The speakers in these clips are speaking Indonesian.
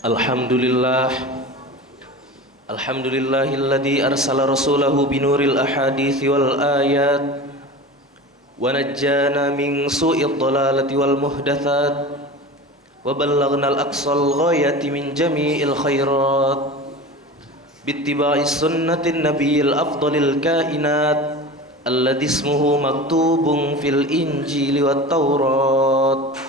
Alhamdulillah, Alhamdulillahilladzi arsala rasulahu binuril ahadithi wal ayat wa najjana min su'id dhalalati wal muhdathat wa ballaghna al-aqsal ghayati min jami'il khairat bittiba'i sunnatin nabiyil afdalil kainat alladzi ismuhu maktubun fil injili wat taurat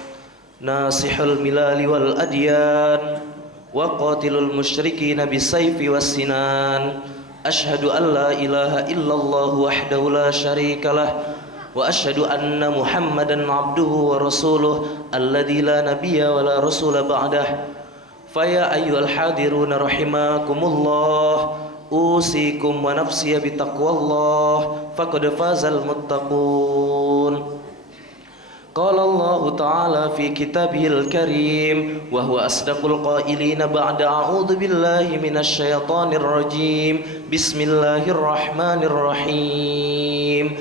nasihul milali wal adyan wa qatilul musyrikin bisayfi wassinan asyhadu an la ilaha illallah wahdahu la syarikalah wa asyhadu anna muhammadan abduhu wa rasuluh alladzi la nabiyya wa la rasula ba'dah faya ayyuhal hadiruna rahimakumullah usikum wa nafsiya bitaqwallah faqad fazal muttaqun. Qala Allah Ta'ala fi kitabihil karim wa huwa asdaqul qailina ba'da a'udzu billahi minasy syaithanir rajim. Bismillahirrahmanirrahim.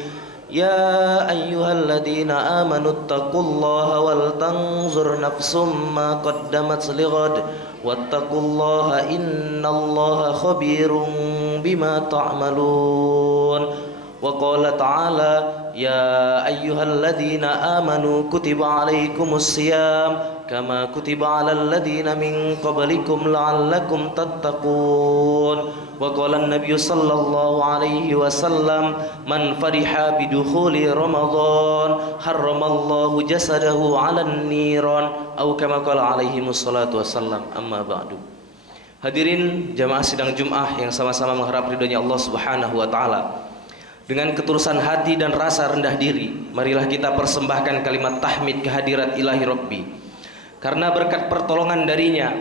Ya ayyuhalladzina amanu taqullaha wal tanzur nafsum ma qaddamat lighad wattaqullaha innallaha khabirum bima ta'malun. Wa qala ta'ala ya ayyuhalladzina amanu kutiba alaikumus siyam kama kutiba alal ladzina min qablikum la'allakum tattaqun. Wa qala an-nabiy sallallahu alaihi wasallam man fariha bidukhuli ramadan harramallahu jasadahu 'alan niran atau kama qala alaihi wassalatu wassalam. Amma ba'du. Hadirin jamaah sidang Jumat yang sama-sama mengharap ridhonya Allah Subhanahu wa taala. Dengan ketulusan hati dan rasa rendah diri, marilah kita persembahkan kalimat tahmid kehadirat ilahi Rabbi. Karena berkat pertolongan darinya,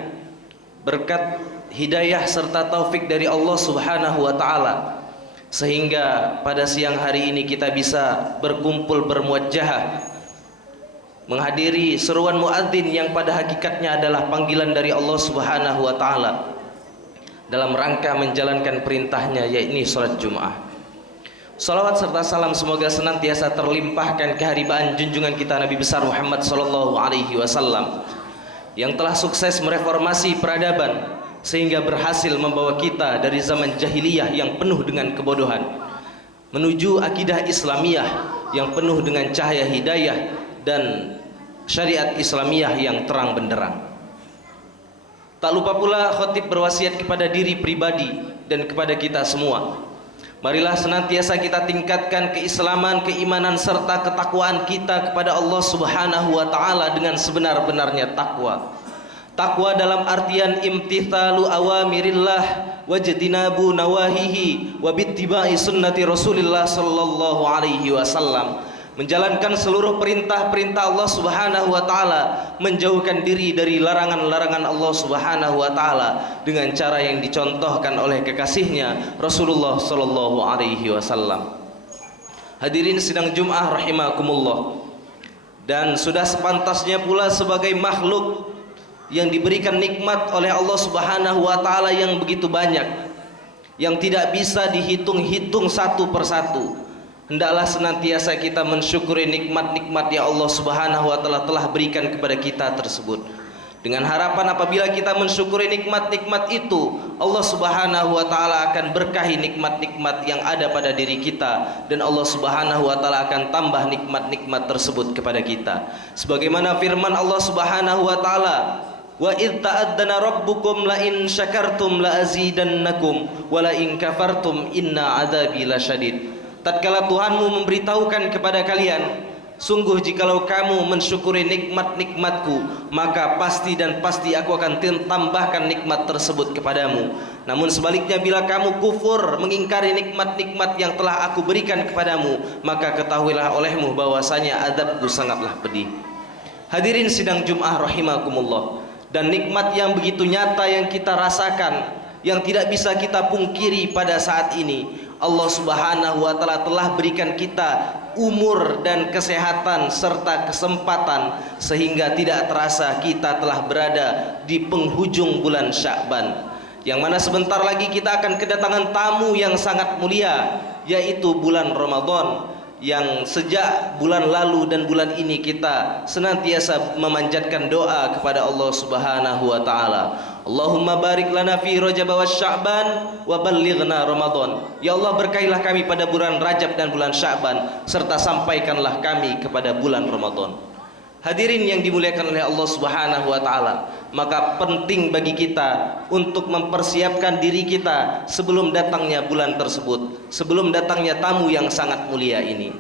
berkat hidayah serta taufik dari Allah Subhanahu wa taala, sehingga pada siang hari ini kita bisa berkumpul bermuajjahah menghadiri seruan muadzin yang pada hakikatnya adalah panggilan dari Allah Subhanahu wa taala dalam rangka menjalankan perintahnya, yakni salat Jumat. Salawat serta salam semoga senantiasa terlimpahkan keharibaan junjungan kita Nabi besar Muhammad sallallahu alaihi wasallam yang telah sukses mereformasi peradaban sehingga berhasil membawa kita dari zaman jahiliyah yang penuh dengan kebodohan menuju akidah Islamiyah yang penuh dengan cahaya hidayah dan syariat Islamiyah yang terang benderang. Tak lupa pula khotib berwasiat kepada diri pribadi dan kepada kita semua. Marilah senantiasa kita tingkatkan keislaman, keimanan serta ketakwaan kita kepada Allah Subhanahu wa taala dengan sebenar-benarnya takwa. Takwa dalam artian imtithalu awamirillah wajtinabu nawahihi wa bittiba'i sunnati Rasulillah sallallahu alaihi wasallam. Menjalankan seluruh perintah-perintah Allah Subhanahu wa taala, menjauhkan diri dari larangan-larangan Allah Subhanahu wa taala dengan cara yang dicontohkan oleh kekasihnya Rasulullah sallallahu alaihi wasallam. Hadirin sidang Jumat rahimakumullah. Dan sudah sepantasnya pula sebagai makhluk yang diberikan nikmat oleh Allah Subhanahu wa taala yang begitu banyak, yang tidak bisa dihitung-hitung satu persatu. Hendaklah senantiasa kita mensyukuri nikmat-nikmat yang Allah Subhanahu wa taala telah berikan kepada kita tersebut. Dengan harapan apabila kita mensyukuri nikmat-nikmat itu, Allah Subhanahu wa taala akan berkahi nikmat-nikmat yang ada pada diri kita dan Allah Subhanahu wa taala akan tambah nikmat-nikmat tersebut kepada kita. Sebagaimana firman Allah Subhanahu wa taala, wa id ta'addana rabbukum la in syakartum la azidannakum wa la in kafartum inna adzabi lasyadid. Tatkala Tuhanmu memberitahukan kepada kalian, sungguh jikalau kamu mensyukuri nikmat-nikmatku, maka pasti dan pasti aku akan tambahkan nikmat tersebut kepadamu. Namun sebaliknya bila kamu kufur mengingkari nikmat-nikmat yang telah aku berikan kepadamu, maka ketahuilah olehmu bahwasanya azabku sangatlah pedih. Hadirin sidang Jumat rahimakumullah. Dan nikmat yang begitu nyata yang kita rasakan, yang tidak bisa kita pungkiri pada saat ini, Allah Subhanahu wa taala telah berikan kita umur dan kesehatan serta kesempatan sehingga tidak terasa kita telah berada di penghujung bulan Sya'ban, yang mana sebentar lagi kita akan kedatangan tamu yang sangat mulia, yaitu bulan Ramadan, yang sejak bulan lalu dan bulan ini kita senantiasa memanjatkan doa kepada Allah Subhanahu wa taala. Allahumma barik lana fi Rajab wa Sya'ban wa ballighna Ramadan. Ya Allah, berkailah kami pada bulan Rajab dan bulan Sya'ban, serta sampaikanlah kami kepada bulan Ramadan. Hadirin yang dimuliakan oleh Allah Subhanahu wa taala, maka penting bagi kita untuk mempersiapkan diri kita sebelum datangnya bulan tersebut, sebelum datangnya tamu yang sangat mulia ini.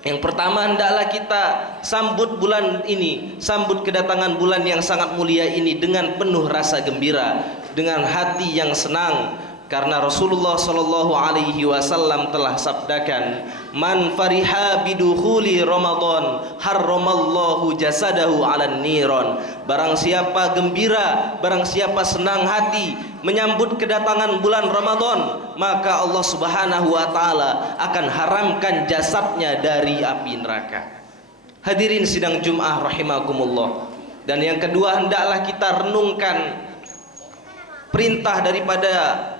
Yang pertama, hendaklah kita sambut bulan ini, sambut kedatangan bulan yang sangat mulia ini dengan penuh rasa gembira, dengan hati yang senang. Karena Rasulullah sallallahu alaihi wasallam telah sabdakan, "Man fariha bidukhuli Ramadan, harramallahu jasadahu 'alan niron." Barang siapa gembira, barang siapa senang hati menyambut kedatangan bulan Ramadan, maka Allah Subhanahu wa taala akan haramkan jasadnya dari api neraka. Hadirin sidang Jumat rahimakumullah. Dan yang kedua, hendaklah kita renungkan perintah daripada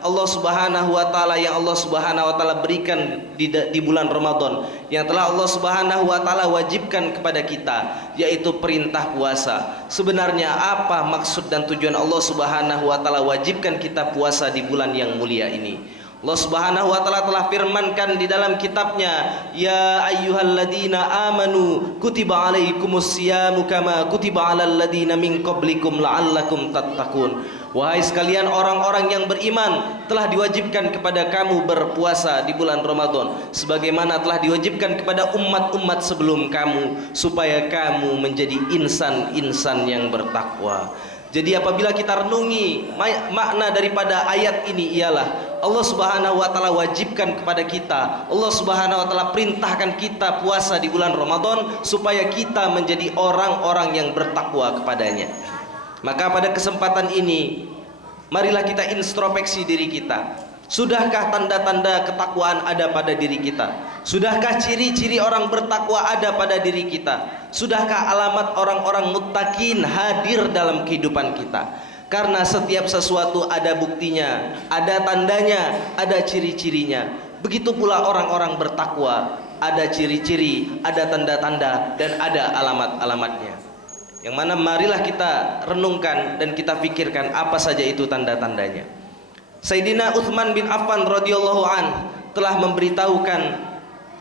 Allah Subhanahu wa taala yang Allah Subhanahu wa taala berikan di bulan Ramadan, yang telah Allah Subhanahu wa taala wajibkan kepada kita, yaitu perintah puasa. Sebenarnya apa maksud dan tujuan Allah Subhanahu wa taala wajibkan kita puasa di bulan yang mulia ini? Allah Subhanahu wa taala telah firmankan di dalam kitabnya, "Ya ayyuhalladzina amanu kutiba alaikumus syiyamu kama kutiba alal ladzina min qablikum la'allakum tattaqun." Wahai sekalian orang-orang yang beriman, telah diwajibkan kepada kamu berpuasa di bulan Ramadan sebagaimana telah diwajibkan kepada umat-umat sebelum kamu, supaya kamu menjadi insan-insan yang bertakwa. Jadi apabila kita renungi makna daripada ayat ini, ialah Allah Subhanahu wa taala wajibkan kepada kita, Allah Subhanahu wa taala perintahkan kita puasa di bulan Ramadan supaya kita menjadi orang-orang yang bertakwa kepadanya. Maka pada kesempatan ini, marilah kita introspeksi diri kita. Sudahkah tanda-tanda ketakwaan ada pada diri kita? Sudahkah ciri-ciri orang bertakwa ada pada diri kita? Sudahkah alamat orang-orang muttaqin hadir dalam kehidupan kita? Karena setiap sesuatu ada buktinya, ada tandanya, ada ciri-cirinya. Begitu pula orang-orang bertakwa, ada ciri-ciri, ada tanda-tanda, dan ada alamat-alamatnya. Yang mana marilah kita renungkan dan kita pikirkan apa saja itu tanda-tandanya. Sayyidina Utsman bin Affan radhiyallahu an telah memberitahukan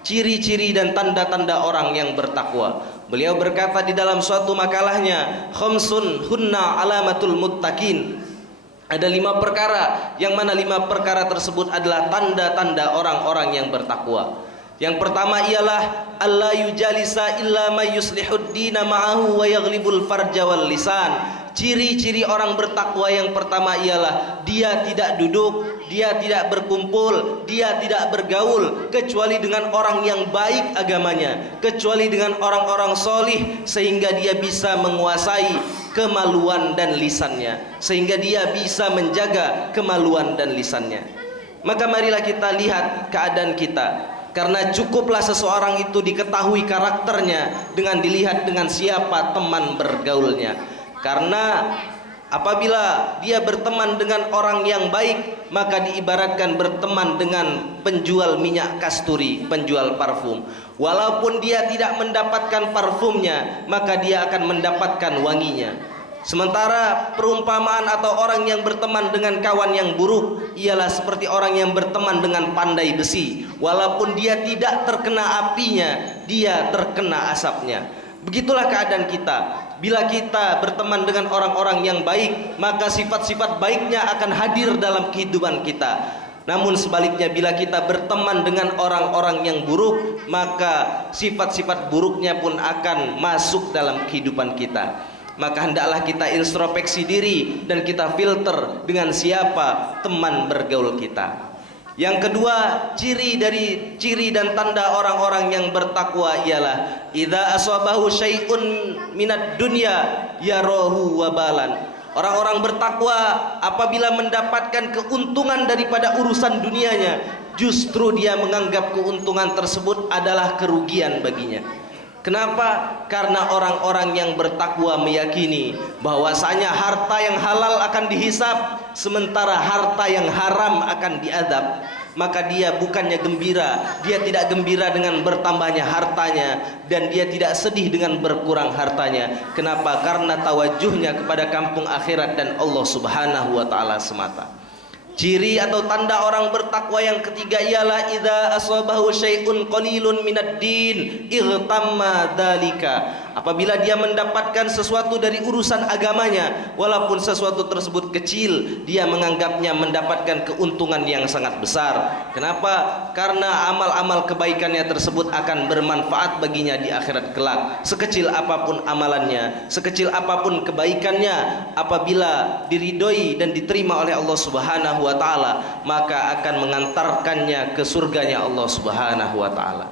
ciri-ciri dan tanda-tanda orang yang bertakwa. Beliau berkata di dalam suatu makalahnya, "Khamsun hunna alamatul muttaqin." Ada 5 perkara, yang mana 5 perkara tersebut adalah tanda-tanda orang-orang yang bertakwa. Yang pertama ialah alla yujalisa illa may yuslihud dina ma'ahu wa yaghlibul farja wal lisan. Ciri-ciri orang bertakwa yang pertama ialah dia tidak duduk, dia tidak berkumpul, dia tidak bergaul kecuali dengan orang yang baik agamanya, kecuali dengan orang-orang solih, sehingga dia bisa menguasai kemaluan dan lisannya, sehingga dia bisa menjaga kemaluan dan lisannya. Maka marilah kita lihat keadaan kita. Karena cukuplah seseorang itu diketahui karakternya dengan dilihat dengan siapa teman bergaulnya. Karena apabila dia berteman dengan orang yang baik, maka diibaratkan berteman dengan penjual minyak kasturi, penjual parfum. Walaupun dia tidak mendapatkan parfumnya, maka dia akan mendapatkan wanginya. Sementara perumpamaan atau orang yang berteman dengan kawan yang buruk ialah seperti orang yang berteman dengan pandai besi. Walaupun dia tidak terkena apinya, dia terkena asapnya. Begitulah keadaan kita. Bila kita berteman dengan orang-orang yang baik, maka sifat-sifat baiknya akan hadir dalam kehidupan kita. Namun sebaliknya, bila kita berteman dengan orang-orang yang buruk, maka sifat-sifat buruknya pun akan masuk dalam kehidupan kita. Maka hendaklah kita introspeksi diri dan kita filter dengan siapa teman bergaul kita. Yang kedua, ciri dan tanda orang-orang yang bertakwa ialah idza asabahu syai'un minad dunya yarahu wabalan. Orang-orang bertakwa apabila mendapatkan keuntungan daripada urusan dunianya, justru dia menganggap keuntungan tersebut adalah kerugian baginya. Kenapa? Karena orang-orang yang bertakwa meyakini bahwasanya harta yang halal akan dihisab, sementara harta yang haram akan diadab. maka dia bukannya gembira, dia tidak gembira dengan bertambahnya hartanya, dan dia tidak sedih dengan berkurang hartanya. Kenapa? Karena tawajuhnya kepada kampung akhirat dan Allah Subhanahu wa taala semata. Ciri atau tanda orang bertakwa yang ketiga ialah idza asabahu syai'un qalilun minad din igtamma dzalika. Apabila dia mendapatkan sesuatu dari urusan agamanya, walaupun sesuatu tersebut kecil, dia menganggapnya mendapatkan keuntungan yang sangat besar. Kenapa? Karena amal-amal kebaikannya tersebut akan bermanfaat baginya di akhirat kelak. Sekecil apapun amalannya, sekecil apapun kebaikannya, apabila diridhoi dan diterima oleh Allah Subhanahu wa taala, maka akan mengantarkannya ke surganya Allah Subhanahu wa taala.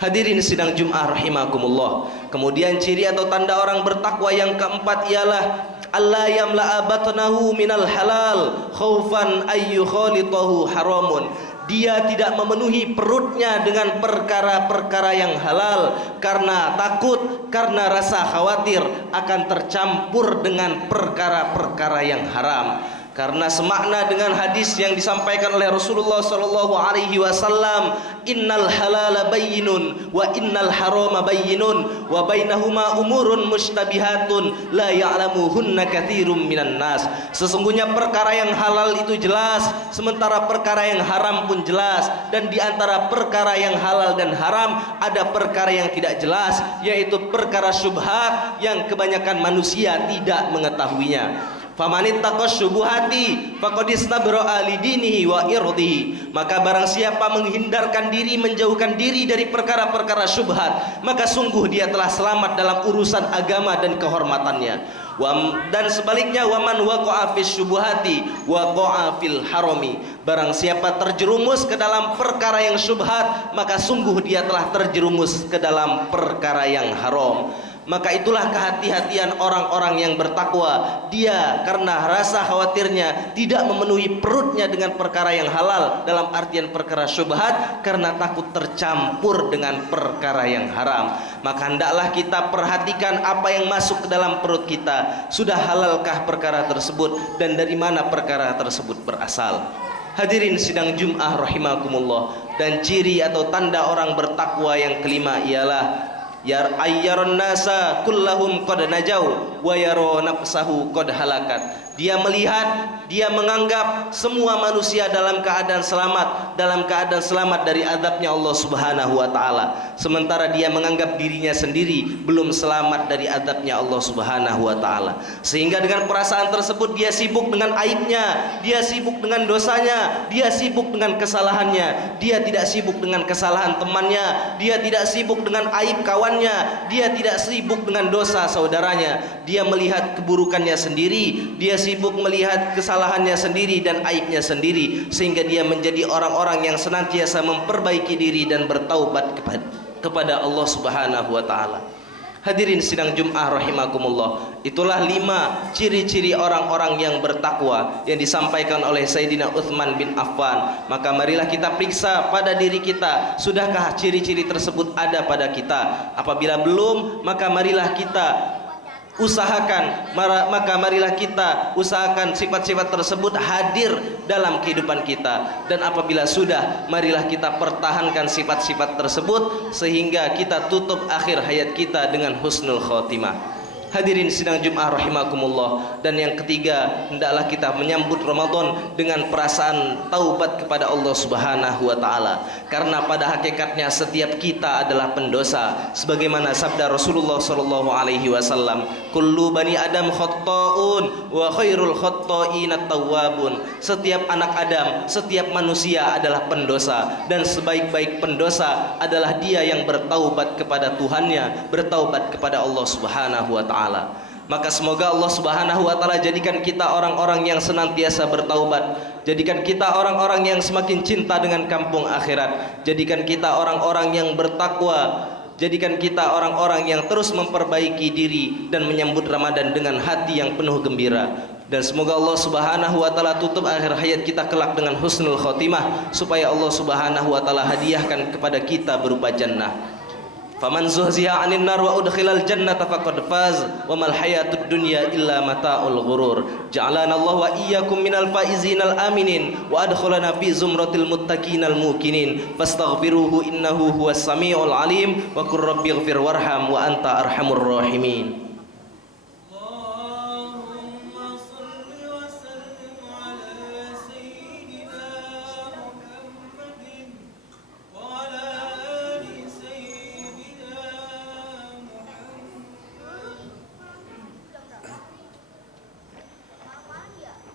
Hadirin sidang Jum'ah rahimakumullah. Kemudian ciri atau tanda orang bertakwa yang keempat ialah alla yamla'a batnahu minal halal khaufan ayyukhalitahu haramun. Dia tidak memenuhi perutnya dengan perkara-perkara yang halal karena takut, karena rasa khawatir akan tercampur dengan perkara-perkara yang haram. Karena semakna dengan hadis yang disampaikan oleh Rasulullah sallallahu alaihi wasallam, innal halala bayyinun wa innal harama bayyinun wa bainahuma umurun mushtabihatun la ya'lamuhunna katsirum minan nas. Sesungguhnya perkara yang halal itu jelas, sementara perkara yang haram pun jelas, dan di antara perkara yang halal dan haram ada perkara yang tidak jelas, yaitu perkara syubhat yang kebanyakan manusia tidak mengetahuinya. Famanittaqas syubuhati faqad istabra'a lidinihi wa irdihi. Maka barang siapa menghindarkan diri, menjauhkan diri dari perkara-perkara syubhat, maka sungguh dia telah selamat dalam urusan agama dan kehormatannya. Dan sebaliknya, waman waqa'a fis syubuhati waqa'a fil harami. Barang siapa terjerumus ke dalam perkara yang syubhat, maka sungguh dia telah terjerumus ke dalam perkara yang haram. Maka itulah kehati-hatian orang-orang yang bertakwa. Dia karena rasa khawatirnya tidak memenuhi perutnya dengan perkara yang halal, dalam artian perkara syubhat, karena takut tercampur dengan perkara yang haram. Maka hendaklah kita perhatikan apa yang masuk ke dalam perut kita. Sudah halalkah perkara tersebut, dan dari mana perkara tersebut berasal? Hadirin sidang Jum'ah rahimakumullah. Dan ciri atau tanda orang bertakwa yang kelima ialah ayyaron nasa kullahum qad najau wa yara nafsahu qad halakat. Dia melihat, dia menganggap semua manusia dalam keadaan selamat dari azabnya Allah Subhanahu wa taala, sementara dia menganggap dirinya sendiri belum selamat dari azabnya Allah Subhanahu wa taala. Sehingga dengan perasaan tersebut dia sibuk dengan aibnya, dia sibuk dengan dosanya, dia sibuk dengan kesalahannya. Dia tidak sibuk dengan kesalahan temannya, dia tidak sibuk dengan aib kawannya, dia tidak sibuk dengan dosa saudaranya. Dia melihat keburukannya sendiri, dia sibuk melihat kesalahannya sendiri dan aibnya sendiri, sehingga dia menjadi orang-orang yang senantiasa memperbaiki diri dan bertaubat kepada Allah Subhanahu wa taala. Hadirin sidang Jum'ah rahimakumullah. Itulah 5 ciri-ciri orang-orang yang bertakwa yang disampaikan oleh Sayyidina Utsman bin Affan. Maka marilah kita periksa pada diri kita, sudahkah ciri-ciri tersebut ada pada kita? Apabila belum, maka marilah kita usahakan sifat-sifat tersebut hadir dalam kehidupan kita. Dan apabila sudah, marilah kita pertahankan sifat-sifat tersebut sehingga kita tutup akhir hayat kita dengan husnul khotimah. Hadirin sidang Jum'ah rahimakumullah. Dan yang ketiga, hendaklah kita menyambut Ramadan dengan perasaan taubat kepada Allah Subhanahu wa taala. Karena pada hakikatnya setiap kita adalah pendosa. Sebagaimana sabda Rasulullah sallallahu alaihi wasallam, kullu bani adam khatta'un wa khairul khatta'in at-tawwabun. Setiap anak Adam, setiap manusia adalah pendosa, dan sebaik-baik pendosa adalah dia yang bertaubat kepada Tuhannya, bertaubat kepada Allah Subhanahu wa taala. Maka semoga Allah Subhanahu wa taala jadikan kita orang-orang yang senantiasa bertaubat, jadikan kita orang-orang yang semakin cinta dengan kampung akhirat, jadikan kita orang-orang yang bertakwa, jadikan kita orang-orang yang terus memperbaiki diri dan menyambut Ramadan dengan hati yang penuh gembira. Dan semoga Allah Subhanahu wa taala tutup akhir hayat kita kelak dengan husnul khotimah, supaya Allah Subhanahu wa taala hadiahkan kepada kita berupa jannah. Faman zuhziha 'anil nar wa udkhilal jannata faqad faz wa mal hayatud dunya illa mata'ul ghurur. Ja'alana Allah wa iyyakum minal faizinal aminin wa adkhilana fi zumratil muttaqinal muqinin. Fastaghfiruhu innahu huwas samiul alim wa qur rabbighfir warham wa anta arhamur rahimin.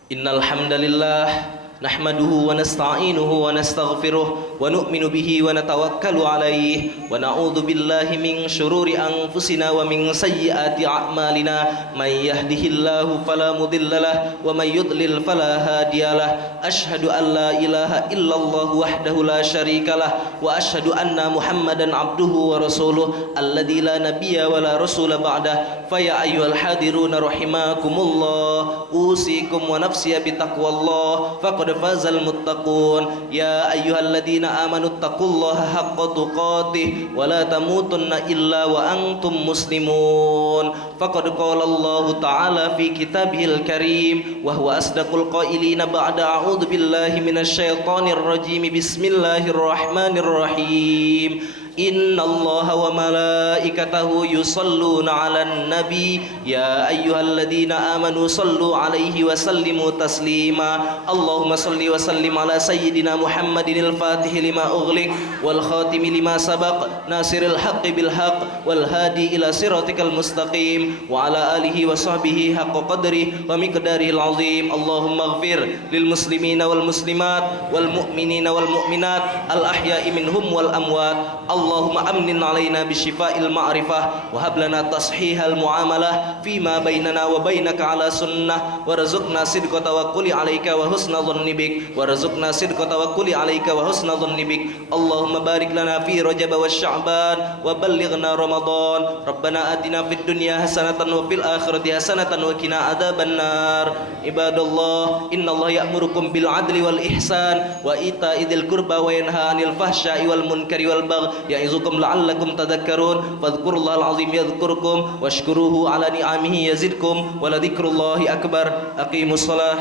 Innal hamdalillah nahmaduhu wa nasta'inuhu wa nastaghfiruh wa nu'minu bihi wa natawakkalu alayhi wa na'udzu billahi min syururi anfusina wa min sayyiati a'malina may yahdihillahu fala mudhillalah wa may yudlil fala hadiyalah. Asyhadu an la ilaha illallah wahdahu la syarikalah wa asyhadu anna muhammadan abduhu wa rasuluh alladzi la nabiyya wa la rasula ba'dah. Fa ya ayyuhal hadiruna rahimakumullah usikum wa nafsiya bitaqwallah faqad fazal muttaqun. Ya ayyuhalladzina amanu taqullaha haqqa tuqatih wa la tamutunna illa wa antum muslimun. Faqad qala Allah ta'ala fi kitabihil karim wa huwa asdaqul qailina ba'da a'udzu billahi minasyaitonir rajim. Bismillahirrahmanirrahim. Inna Allah wa malaikatahu yusalluna 'alan nabi ya ayyuhalladzina amanu sallu 'alaihi wa sallimu taslima. Allahumma salli wa sallim ala sayyidina Muhammadinil fatih lima ughliq wal khatimi lima sabaq nasiril haqqi bil haqq wal hadi ila siratikal mustaqim wa ala alihi wa sahbihi haqqa qadri wa miqdarihil azim. Allahumma ighfir lil muslimina wal muslimat wal mu'minina wal mu'minat al ahya'i minhum wal amwat. Allahumma amnin alaina bisyifa'il ma'rifah wa hab lana tashihal muamalah fima bainana wa bainaka ala sunnah warzuqna sidqa tawakkuli alaika wa husna dhanni bik warzuqna sidqa tawakkuli alaika wa husna dhanni bik. Allahumma barik lana fi Rajab wa Sya'ban wa ballighna Ramadan. Rabbana atina fid dunya hasanatan wa fil akhirati hasanatan wa qina adzabannar. Ibadallah, innallaha ya'murukum bil adli wal ihsan wa ita'i dzil qurba wa yanha 'anil fahsya'i wal munkari wal baghi ya'izukum la'allakum tadhakkarun. Fadhkurullahal azim yadhkurkum washkuruhu ala ni'amihi yazidkum wa la dzikrullahi akbar. Aqimus shalah.